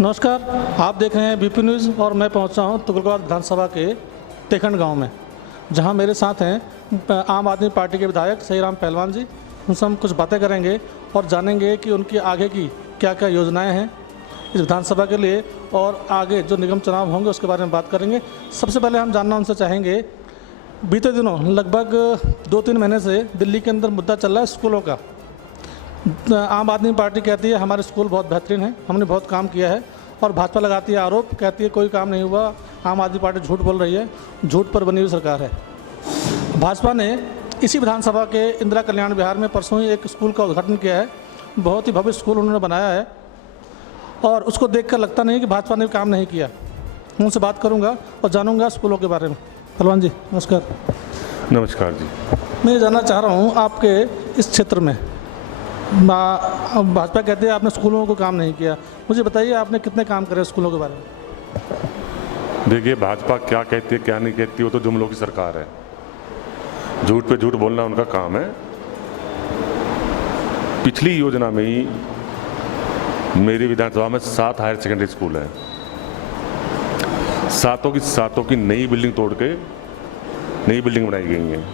नमस्कार, आप देख रहे हैं बीपी न्यूज़ और मैं पहुंचा हूं तुगलकाबाद विधानसभा के तेखंड गांव में, जहां मेरे साथ हैं आम आदमी पार्टी के विधायक सही राम पहलवान जी। उनसे हम कुछ बातें करेंगे और जानेंगे कि उनकी आगे की क्या क्या योजनाएं हैं इस विधानसभा के लिए और आगे जो निगम चुनाव होंगे उसके बारे में बात करेंगे। सबसे पहले हम जानना उनसे चाहेंगे, बीते दिनों लगभग 2-3 महीने से दिल्ली के अंदर मुद्दा चल रहा है स्कूलों का। आम आदमी पार्टी कहती है हमारे स्कूल बहुत बेहतरीन है, हमने बहुत काम किया है, और भाजपा लगाती है आरोप, कहती है कोई काम नहीं हुआ, आम आदमी पार्टी झूठ बोल रही है, झूठ पर बनी हुई सरकार है। भाजपा ने इसी विधानसभा के इंदिरा कल्याण विहार में परसों ही एक स्कूल का उद्घाटन किया है। बहुत ही भव्य स्कूल उन्होंने बनाया है और उसको देखकर लगता नहीं कि भाजपा ने काम नहीं किया। उनसे बात करूँगा और जानूँगा स्कूलों के बारे में। पहलवान जी नमस्कार। नमस्कार जी। मैं ये जानना चाह रहा हूँ, आपके इस क्षेत्र में भाजपा कहती है आपने स्कूलों को काम नहीं किया, मुझे बताइए आपने कितने काम करे स्कूलों के बारे में? देखिए, भाजपा क्या कहती है क्या नहीं कहती, वो तो जुमलों की सरकार है। झूठ पे झूठ बोलना उनका काम है। पिछली योजना में ही मेरी विधानसभा में 7 हायर सेकेंडरी स्कूल हैं। सातों की नई बिल्डिंग तोड़ के नई बिल्डिंग बनाई गई हैं।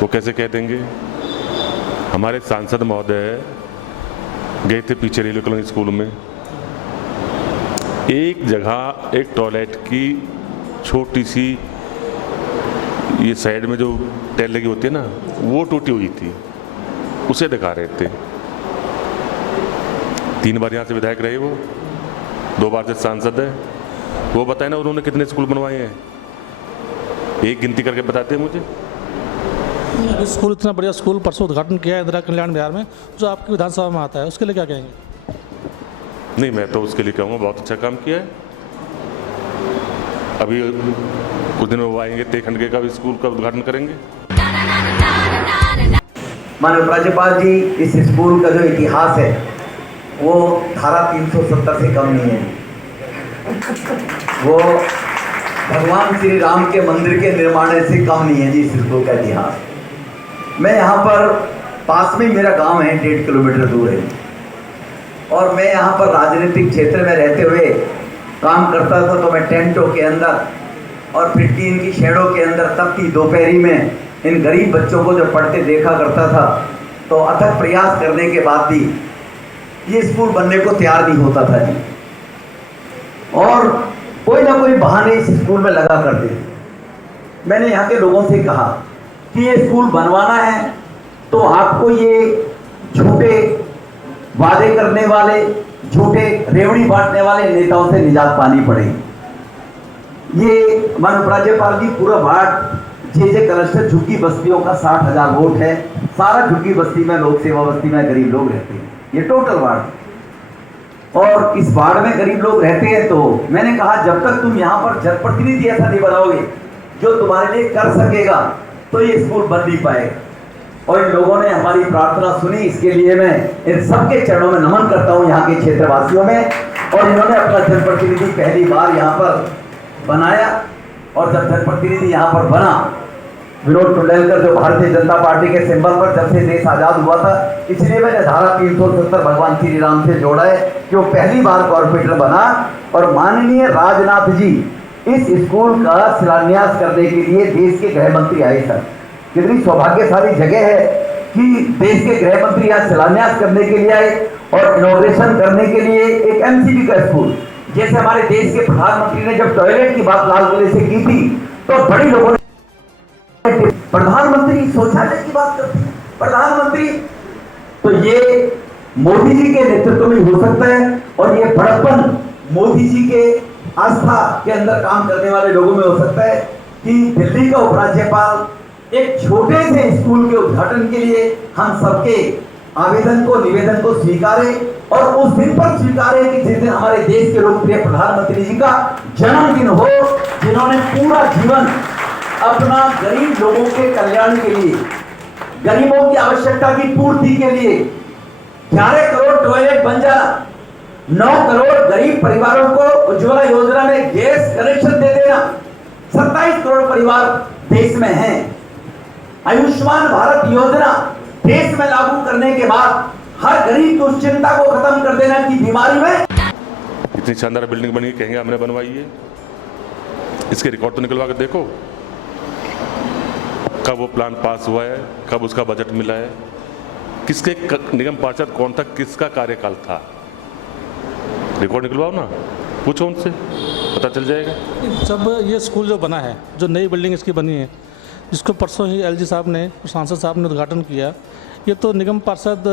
वो कैसे कह देंगे? हमारे सांसद महोदय गए थे पीछे रेलवे कॉलोनी स्कूल में, एक जगह एक टॉयलेट की छोटी सी ये साइड में जो टाइल लगी होती है ना, वो टूटी हुई थी, उसे दिखा रहे थे। 3 बार यहाँ से विधायक रहे वो, 2 बार से सांसद है। वो बताए ना उन्होंने कितने स्कूल बनवाए हैं, एक गिनती करके बताते हैं मुझे। स्कूल, इतना बढ़िया स्कूल परसों उद्घाटन किया है इंदिरा कल्याण विहार में, जो आपकी विधानसभा में आता है, उसके लिए क्या कहेंगे? नहीं, मैं तो उसके लिए कहूँगा बहुत अच्छा काम किया है। अभी कुछ दिन में वो आएंगे, तेखंड का भी स्कूल का उद्घाटन करेंगे। माननीय राज्यपाल जी, इस स्कूल का जो इतिहास है वो धारा 370 से कम नहीं है। वो भगवान श्री राम के मंदिर के निर्माण से कम नहीं है जी इस स्कूल का इतिहास। मैं यहाँ पर पास में मेरा गांव है, 1.5 किलोमीटर दूर है, और मैं यहाँ पर राजनीतिक क्षेत्र में रहते हुए काम करता था। तो मैं टेंटों के अंदर और फिर टीन की शेडों के अंदर तपती दोपहरी में इन गरीब बच्चों को जब पढ़ते देखा करता था, तो अथक प्रयास करने के बाद भी ये स्कूल बनने को तैयार नहीं होता था जी, और कोई ना कोई बहाने इस स्कूल में लगा करते थे। मैंने यहाँ के लोगों से कहा कि ये स्कूल बनवाना है तो आपको ये झूठे वादे करने वाले, झूठे रेवड़ी बांटने वाले नेताओं से निजात पानी पड़ेगी। ये माननीय राज्यपाल जी, पूरा वार्ड जे क्लस्टर झुग्गी बस्तियों का 60,000 वोट है। सारा झुग्गी बस्ती में, लोक सेवा बस्ती में गरीब लोग रहते हैं, ये टोटल वार्ड। और इस वार्ड में गरीब लोग रहते हैं, तो मैंने कहा जब तक तुम यहाँ पर जनप्रतिनिधि ऐसा नहीं बनाओगे जो तुम्हारे लिए कर सकेगा, तो ये स्कूल बन नहीं पाएगा। और इन लोगों ने हमारी प्रार्थना सुनी, इसके लिए मैं इन सबके चरणों में नमन करता हूँ, यहाँ के क्षेत्रवासियों में। और इन्होंने अपना जनप्रतिनिधि पहली बार यहाँ पर बनाया, और जब जनप्रतिनिधि यहाँ पर बना, विनोद टुंडेलकर जो भारतीय जनता पार्टी के सिंबल पर जब से देश आजाद हुआ था, इसलिए मैंने धारा 370 भगवान श्री राम से जोड़ा है कि वो पहली बार कॉर्पोरेटर बना। और माननीय राजनाथ जी इस स्कूल का शिलान्यास करने के लिए देश के गृह मंत्री आए सर। कितनी सौभाग्यशाली जगह है कि देश के गृह मंत्री यहाँ शिलान्यास करने के लिए आए और इनॉग्रेशन करने के लिए एक एमसीबी का स्कूल। जैसे हमारे देश के प्रधानमंत्री ने जब टॉयलेट की बात लाल किले से की थी, तो बड़ी लोगों ने प्रधानमंत्री शौचालय की बात करते हैं, प्रधानमंत्री। तो ये मोदी जी के नेतृत्व में हो सकता है, और ये बड़प्पन मोदी जी के आस्था के अंदर काम करने वाले लोगों में हो सकता है कि दिल्ली का उपराज्यपाल एक छोटे से स्कूल के उद्घाटन के लिए हम सबके आवेदन को, निवेदन को स्वीकारे, और उस दिन पर स्वीकारे कि जिस दिन हमारे देश के लोकप्रिय प्रधानमंत्री जी का जन्मदिन हो, जिन्होंने पूरा जीवन अपना गरीब लोगों के कल्याण के लिए, गरीबों की आवश्यकता की पूर्ति के लिए 11 करोड़ टॉयलेट बन जाना, 9 करोड़ गरीब परिवारों को उज्ज्वला योजना में गैस कनेक्शन दे देना, 27 करोड़ परिवार देश में हैं। आयुष्मान भारत योजना देश में लागू करने के बाद हर गरीब की उस चिंता को खत्म कर देना कि बीमारी में इतनी शानदार बिल्डिंग बनी, कहेंगे हमने बनवाई है। इसके रिकॉर्ड तो निकलवा कर देखो, कब वो प्लान पास हुआ है, कब उसका बजट मिला है, किसके निगम पार्षद कौन था, किसका कार्यकाल था, रिकॉर्ड निकलवाओ ना, पूछो उनसे, पता चल जाएगा। जब ये स्कूल जो बना है, जो नई बिल्डिंग इसकी बनी है, जिसको परसों ही एलजी साहब ने और सांसद साहब ने उद्घाटन किया, ये तो निगम पार्षद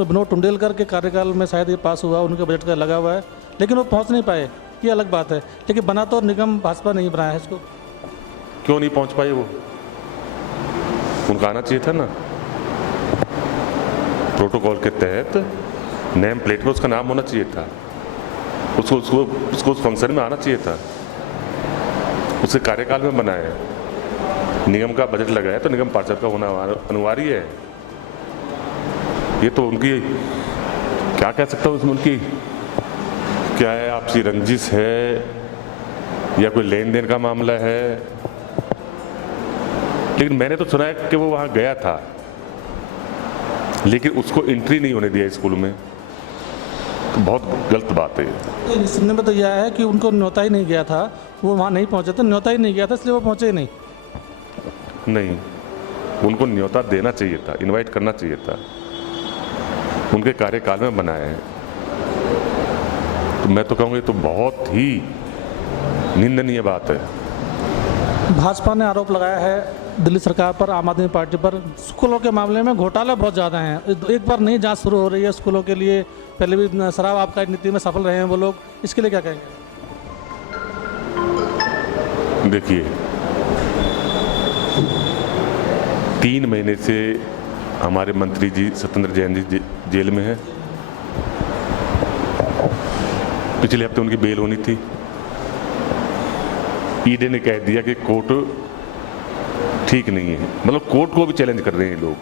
विनोद टुंडेलकर के कार्यकाल में शायद ये पास हुआ, उनके बजट का लगा हुआ है, लेकिन वो पहुंच नहीं पाए, ये अलग बात है। लेकिन बना तो निगम भाजपा नहीं बनाया है इसको। क्यों नहीं पहुंच पाए वो? उनका आना चाहिए था ना, प्रोटोकॉल के तहत नेम प्लेट पे उसका नाम होना चाहिए था, उसको उस फंक्शन में आना चाहिए था, उसके कार्यकाल में बना है। निगम का बजट लगा है तो निगम पार्षद का होना अनिवार्य है। ये तो उनकी, क्या कह सकता हूँ उसमें, उनकी क्या है, आपसी रंजिश है या कोई लेन देन का मामला है। लेकिन मैंने तो सुना है कि वो वहाँ गया था, लेकिन उसको एंट्री नहीं होने दिया स्कूल में, तो बहुत गलत बात है। ये सुनने में तो यह है कि उनको न्योता ही नहीं गया था, वो वहाँ नहीं पहुँचे थे, न्योता ही नहीं गया था इसलिए वो पहुँचे ही नहीं। नहीं, उनको न्योता देना चाहिए था, इनवाइट करना चाहिए था, उनके कार्यकाल में बनाया है। तो मैं तो कहूँगा ये तो बहुत ही निंदनीय बात है। भाजपा ने आरोप लगाया है दिल्ली सरकार पर, आम आदमी पार्टी पर, स्कूलों के मामले में घोटाले बहुत ज़्यादा हैं। एक बार नई जांच शुरू हो रही है स्कूलों के लिए, पहले भी शराब आबकारी नीति में सफल रहे हैं वो लोग, इसके लिए क्या कहेंगे? देखिए, 3 महीने से हमारे मंत्री जी सत्येंद्र जैन जी जेल में हैं। पिछले हफ्ते उनकी बेल होनी थी, ईडी ने कह दिया कि कोर्ट ठीक नहीं है, मतलब कोर्ट को भी चैलेंज कर रहे हैं लोग,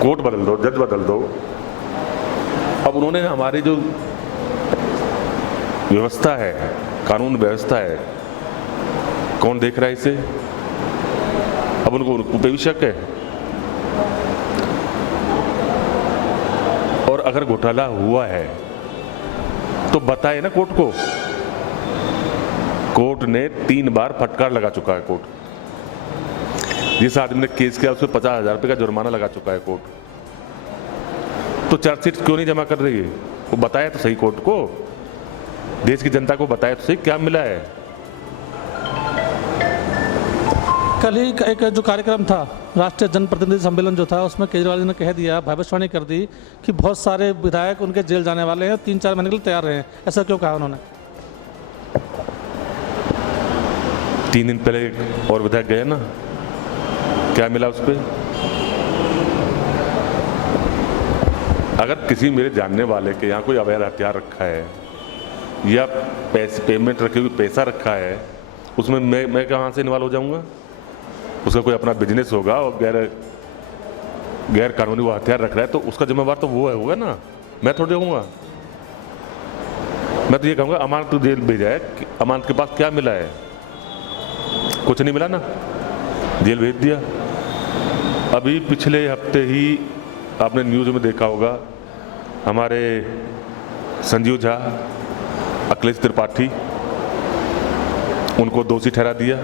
कोर्ट बदल दो, जज बदल दो। अब उन्होंने हमारी जो व्यवस्था है, कानून व्यवस्था है, कौन देख रहा है इसे? अब उनको पे भी शक है। और अगर घोटाला हुआ है तो बताए ना कोर्ट को। कोर्ट ने 3 बार फटकार लगा चुका है कोर्ट, जिस आदमी ने केस किया उसको 50,000 रुपये का जुर्माना लगा चुका है कोर्ट। तो चार्जशीट क्यों नहीं जमा कर रही है? वो बताया तो सही कोर्ट को, देश की जनता को बताया तो सही क्या मिला है। कल ही एक जो कार्यक्रम था, राष्ट्रीय जनप्रतिनिधि सम्मेलन जो था, उसमें केजरीवाल जी ने कह दिया, भविष्यवाणी कर दी कि बहुत सारे विधायक उनके जेल जाने वाले हैं, 3-4 महीने के लिए तैयार हैं। ऐसा क्यों कहा उन्होंने? 3 दिन पहले एक और विधायक गए ना, क्या मिला उस पर? अगर किसी मेरे जानने वाले के यहाँ कोई अवैध हथियार रखा है या पेमेंट रखी हुई पैसा रखा है, उसमें मैं कहाँ से इन्वॉल्व हो जाऊँगा? उसका कोई अपना बिजनेस होगा और गैर कानूनी वो हथियार रख रहा है, तो उसका जिम्मेवार तो वो होगा ना, मैं थोड़ी होऊंगा। मैं तो ये कहूँगा अमानत तो जेल भेजा है, अमानत के पास क्या मिला है? कुछ नहीं मिला ना, जेल भेज दिया। अभी पिछले हफ्ते ही आपने न्यूज़ में देखा होगा, हमारे संजीव झा, अखिलेश त्रिपाठी, उनको दोषी ठहरा दिया।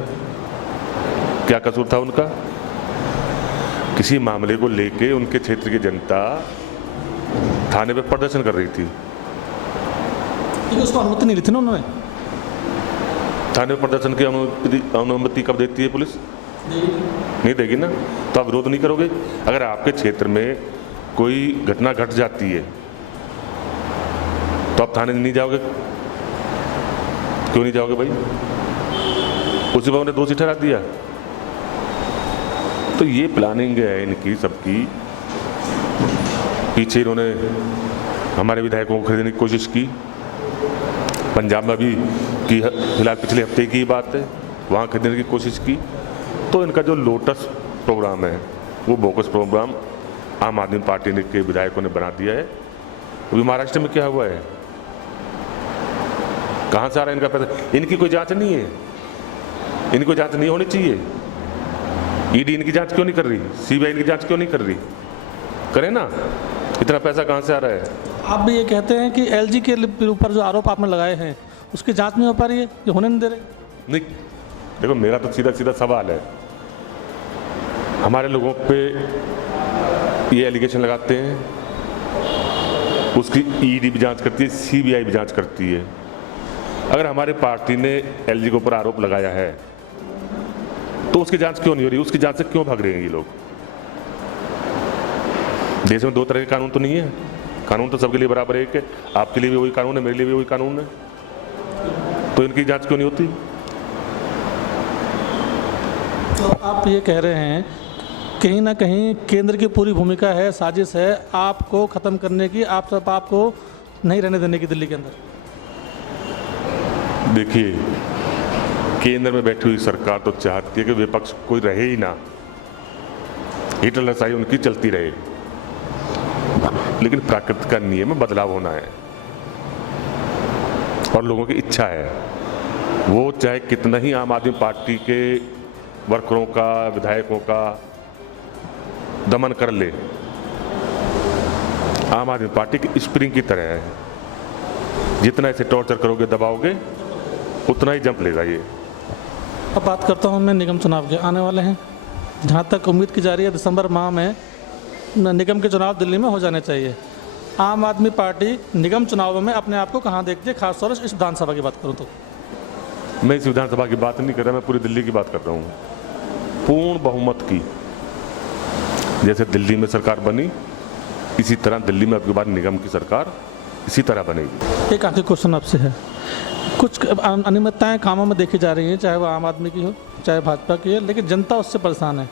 क्या कसूर था उनका? किसी मामले को लेके उनके क्षेत्र की जनता थाने पे प्रदर्शन कर रही थी, उसको अनुमति नहीं ली थी ना उन्होंने। थाने पे प्रदर्शन की अनुमति कब देती है पुलिस? नहीं देगी ना, तो आप विरोध नहीं करोगे। अगर आपके क्षेत्र में कोई घटना घट जाती है तो आप थाने नहीं जाओगे? क्यों नहीं जाओगे भाई? उसी पर उन्हें दोषी ठहरा दिया। तो ये प्लानिंग है इनकी सबकी। पीछे इन्होंने हमारे विधायकों को खरीदने की कोशिश की, पंजाब में भी की, फिलहाल पिछले हफ्ते की बात है, वहाँ खरीदने की कोशिश की। तो इनका जो लोटस प्रोग्राम है वो बोगस प्रोग्राम आम आदमी पार्टी के विधायकों ने बना दिया है। अभी महाराष्ट्र में क्या हुआ है, कहाँ से आ रहा है इनका पैसा? इनकी कोई जांच नहीं है, इनकी कोई जांच नहीं होनी चाहिए। ईडी इनकी जांच क्यों नहीं कर रही? सीबीआई इनकी जांच क्यों नहीं कर रही? करे ना, इतना पैसा कहाँ से आ रहा है? आप भी ये कहते हैं कि एलजी के ऊपर जो आरोप आपने लगाए हैं उसकी जांच नहीं हो पा रही है, ये होने नहीं दे रहे? नहीं, देखो मेरा तो सीधा सीधा सवाल है, हमारे लोगों पे ये एलिगेशन लगाते हैं, उसकी ईडी भी जांच करती है, सीबीआई भी जांच करती है। अगर हमारी पार्टी ने एलजी के ऊपर आरोप लगाया है तो उसकी जांच क्यों नहीं हो रही, उसकी जांच से क्यों भाग रहे हैं ये लोग? देश में दो तरह के कानून तो नहीं है, कानून तो सबके लिए बराबर है कि आपके लिए भी वही कानून है, मेरे लिए भी वही कानून है, तो इनकी जांच क्यों नहीं होती? तो आप ये कह रहे हैं कहीं ना कहीं केंद्र की पूरी भूमिका है, साजिश है आपको ख़त्म करने की, आपको नहीं रहने देने की दिल्ली के अंदर? देखिए, केंद्र में बैठी हुई सरकार तो चाहती है कि विपक्ष कोई रहे ही ना, हिटलरशाही उनकी चलती रहे, लेकिन प्रकृति का नियम में बदलाव होना है और लोगों की इच्छा है। वो चाहे कितना ही आम आदमी पार्टी के वर्करों का, विधायकों का दमन कर ले, आम आदमी पार्टी की स्प्रिंग की तरह है, जितना इसे टॉर्चर करोगे, दबाओगे, उतना ही जंप लेगा ये। अब बात करता हूँ मैं निगम चुनाव के, आने वाले हैं, जहाँ तक उम्मीद की जा रही है दिसंबर माह में निगम के चुनाव दिल्ली में हो जाने चाहिए। आम आदमी पार्टी निगम चुनावों में अपने आप को कहाँ देखती है, खासतौर से इस विधानसभा की बात करूँ तो? मैं इस विधानसभा की बात नहीं कर रहा, मैं पूरी दिल्ली की बात कर रहा हूँ, पूर्ण बहुमत की। जैसे दिल्ली में सरकार बनी, इसी तरह दिल्ली में अब की बार निगम की सरकार इसी तरह बनेगी। एक आखिरी क्वेश्चन आपसे है, कुछ अनियमितताएं कामों में देखी जा रही हैं, चाहे वो आम आदमी की हो चाहे भाजपा की है, लेकिन जनता उससे परेशान है।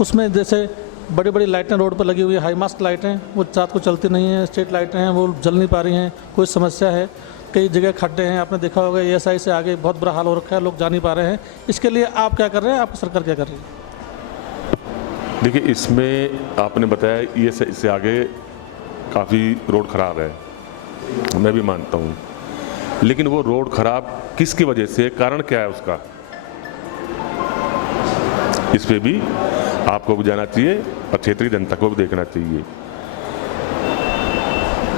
उसमें जैसे बड़ी बड़ी लाइटें रोड पर लगी हुई है, हाई मास्ट लाइटें, वो रात को चलती नहीं हैं, स्ट्रीट लाइटें हैं वो जल नहीं पा रही हैं, कोई समस्या है, कई जगह खड्डे हैं, आपने देखा होगा ESI से आगे बहुत बुरा हाल हो रखा है, लोग जा नहीं पा रहे हैं। इसके लिए आप क्या कर रहे हैं, आपकी सरकार क्या कर रही है? देखिए, इसमें आपने बताया ESI से आगे काफ़ी रोड ख़राब है, मैं भी मानता हूँ, लेकिन वो रोड खराब किसकी वजह से, कारण क्या है उसका, इस पे भी आपको भी जाना चाहिए और क्षेत्रीय जनता को भी देखना चाहिए।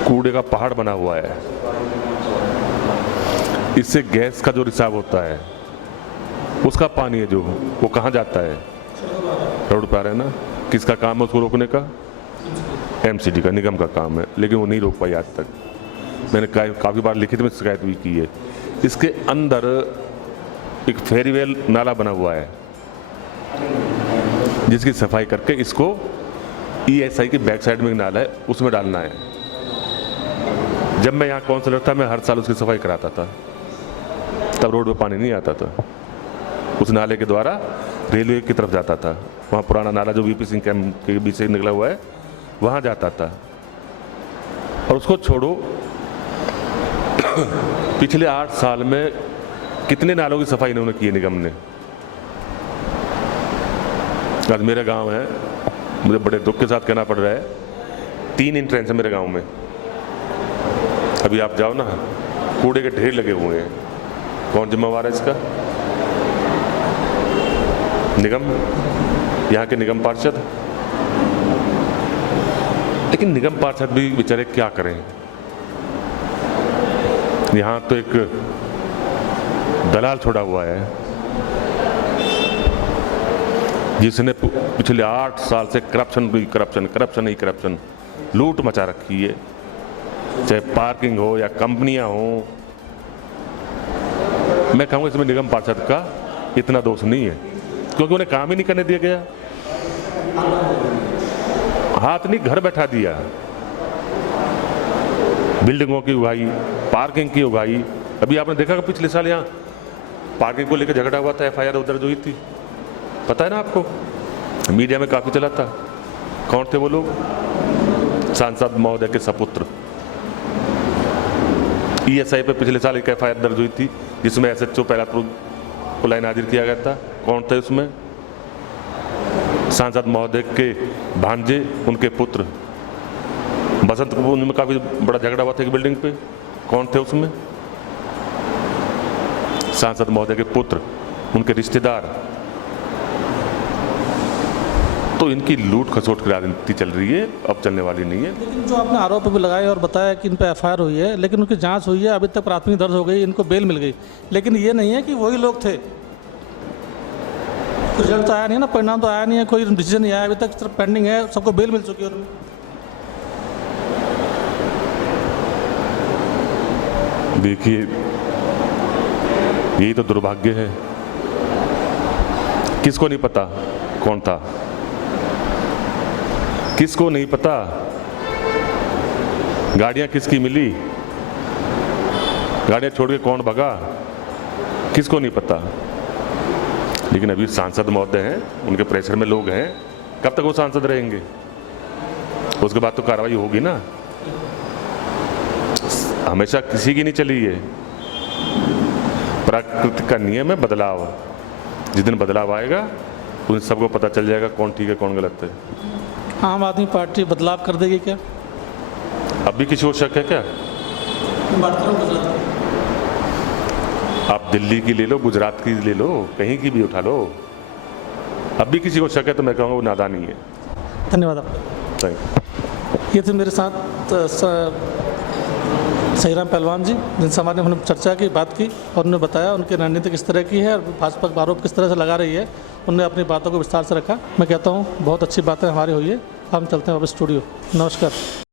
कूड़े का पहाड़ बना हुआ है, इससे गैस का जो रिसाव होता है, उसका पानी है जो वो कहाँ जाता है, रोड पर आ रहा है ना। किसका काम है उसको रोकने का? MCD का, निगम का काम है, लेकिन वो नहीं रोक पाई आज तक। मैंने काफ़ी बार लिखित में शिकायत भी की है। इसके अंदर एक फेरीवेल नाला बना हुआ है, जिसकी सफाई करके इसको ESI की बैक साइड में एक नाला है, उसमें डालना है। जब मैं यहाँ काउंसलर था, मैं हर साल उसकी सफाई कराता था, तब रोड पे पानी नहीं आता था, उस नाले के द्वारा रेलवे की तरफ जाता था। वहाँ पुराना नाला जो VP सिंह कैंप के बीच से निकला हुआ है, वहाँ जाता था। और उसको छोड़ो, पिछले 8 साल में कितने नालों की सफाई इन्होंने की है निगम ने। आज मेरा गांव है, मुझे बड़े दुख के साथ कहना पड़ रहा है, 3 एंट्रेंस है मेरे गांव में। अभी आप जाओ ना, कूड़े के ढेर लगे हुए हैं, कौन जिम्मेवार है इसका? निगम, यहाँ के निगम पार्षद। लेकिन निगम पार्षद भी बेचारे क्या करें, यहाँ तो एक दलाल छोड़ा हुआ है, जिसने पिछले 8 साल से करप्शन लूट मचा रखी है, चाहे पार्किंग हो या कंपनियां हो। मैं कहूँगा इसमें निगम पार्षद का इतना दोष नहीं है, क्योंकि उन्हें काम ही नहीं करने दिया गया, हाथ नहीं घर बैठा दिया। बिल्डिंगों की उगाई, पार्किंग की उगाई। अभी आपने देखा कि पिछले साल यहाँ पार्किंग को लेकर झगड़ा हुआ था, FIR दर्ज हुई थी, पता है ना आपको, मीडिया में काफ़ी चला था। कौन थे वो लोग? सांसद महोदय के सपुत्र। ESI पे पिछले साल एक FIR दर्ज हुई थी, जिसमें SHO पहलापुर को लाइन हाजिर किया गया था। कौन थे उसमें? सांसद महोदय के भांजे, उनके पुत्र। बसंत कपूर में काफ़ी बड़ा झगड़ा हुआ था एक बिल्डिंग पे, कौन थे उसमें? सांसद महोदय के पुत्र, उनके रिश्तेदार। तो तो इनकी लूट खसोट की राजनीति चल रही है, अब चलने वाली नहीं है। लेकिन जो आपने आरोप भी लगाए और बताया कि इन पर एफआईआर हुई है, लेकिन उनकी जांच हुई है, अभी तक प्राथमिक दर्ज हो गई, इनको बेल मिल गई, लेकिन ये नहीं है कि वही लोग थे। रिजल्ट तो आया नहीं है ना, परिणाम तो आया नहीं है, कोई डिसीजन नहीं आया अभी तक, सिर्फ पेंडिंग है, सबको बेल मिल चुकी है उनमें। देखिए, यही तो दुर्भाग्य है। किसको नहीं पता कौन था, किसको नहीं पता गाड़ियां किसकी मिली, गाड़ियां छोड़ के कौन भगा, किसको नहीं पता। लेकिन अभी सांसद महोदय हैं, उनके प्रेशर में लोग हैं, कब तक वो सांसद रहेंगे? उसके बाद तो कार्रवाई होगी ना। हमेशा किसी की नहीं चली है, प्रकृति का नियम है बदलाव। जिस दिन बदलाव आएगा उन सबको पता चल जाएगा कौन ठीक है कौन गलत है। आम आदमी पार्टी बदलाव कर देगी क्या? अब भी किसी को शक है क्या? बात करो गुजरात की। आप दिल्ली की ले लो, गुजरात की ले लो, कहीं की भी उठा लो, अब भी किसी को शक है तो मैं कहूँगा वो नादानी है। धन्यवाद आपका। Thank you. ये थे मेरे साथ सहीराम पहलवान जी, जिनसे हमारे हमने चर्चा की, बात की, और उन्होंने बताया उनकी रणनीति किस तरह की है और भाजपा का आरोप किस तरह से लगा रही है। उन्होंने अपनी बातों को विस्तार से रखा। मैं कहता हूँ बहुत अच्छी बातें हमारी हुई है। हम चलते हैं वापस स्टूडियो। नमस्कार।